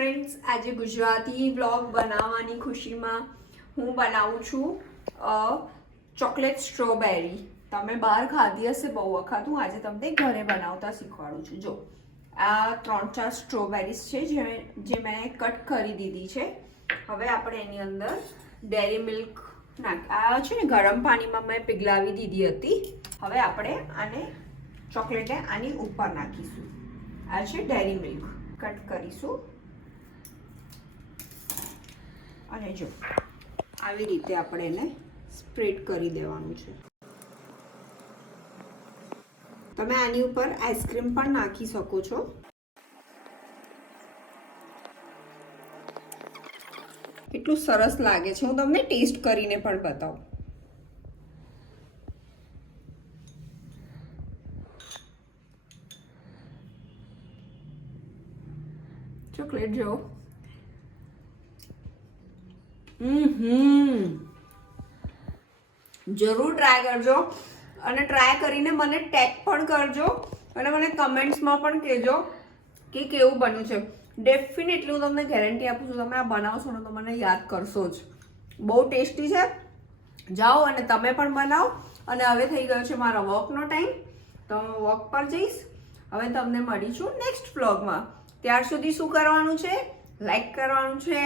Friends, આજે Gujarati vlog બનાવવાની ખુશીમાં હું બનાવું છું ચોકલેટ સ્ટ્રોબેરી. તમે બહાર ખાધી હશે બહુ વખત, હું આજે તમને ઘરે બનાવતા શીખવાડું છું. જો આ 3-4 સ્ટ્રોબેરીઝ છે જે મેં કટ કરી દીધી છે. હવે આપણે એની અંદર ડેરી મિલ્ક આ છે ને ગરમ પાણીમાં મેં પીગળાવી દીધી હતી. હવે આપણે આને ચોકલેટને આની ઉપર નાખીશું. આ છે ડેરી મિલ્ક, કટ કરીશું અને જો આવી રીતે આપણે એને સ્પ્રેડ કરી દેવાનું છે. તમે આની ઉપર આઈસ્ક્રીમ પણ નાખી શકો છો. કેટલું સરસ લાગે છે, હું તમને ટેસ્ટ કરીને પણ બતાવું. ચોકલેટ જો જરૂર ટ્રાય કરજો અને ટ્રાય કરીને મને ટેગ પણ કરજો અને મને કમેન્ટ્સમાં પણ કહેજો કે કેવું બન્યું છે. ડેફિનેટલી હું તમને ગેરંટી આપું છું, તમે આ બનાવશો ને તો મને યાદ કરશો જ. બહુ ટેસ્ટી છે. જાઓ અને તમે પણ બનાવો. અને હવે થઈ ગયો છે મારા વોકનો ટાઈમ, તો હું વોક પર જઈશ. હવે તમને મળીશું નેક્સ્ટ વ્લોગમાં. ત્યાર સુધી શું કરવાનું છે? લાઈક કરવાનું છે,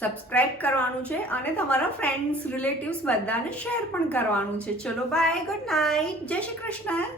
સબસ્ક્રાઇબ કરવાનું છે અને તમારા ફ્રેન્ડ્સ રિલેટિવ્સ બધાને શેર પણ કરવાનું છે. ચલો બાય, ગુડ નાઇટ, જય શ્રી કૃષ્ણ.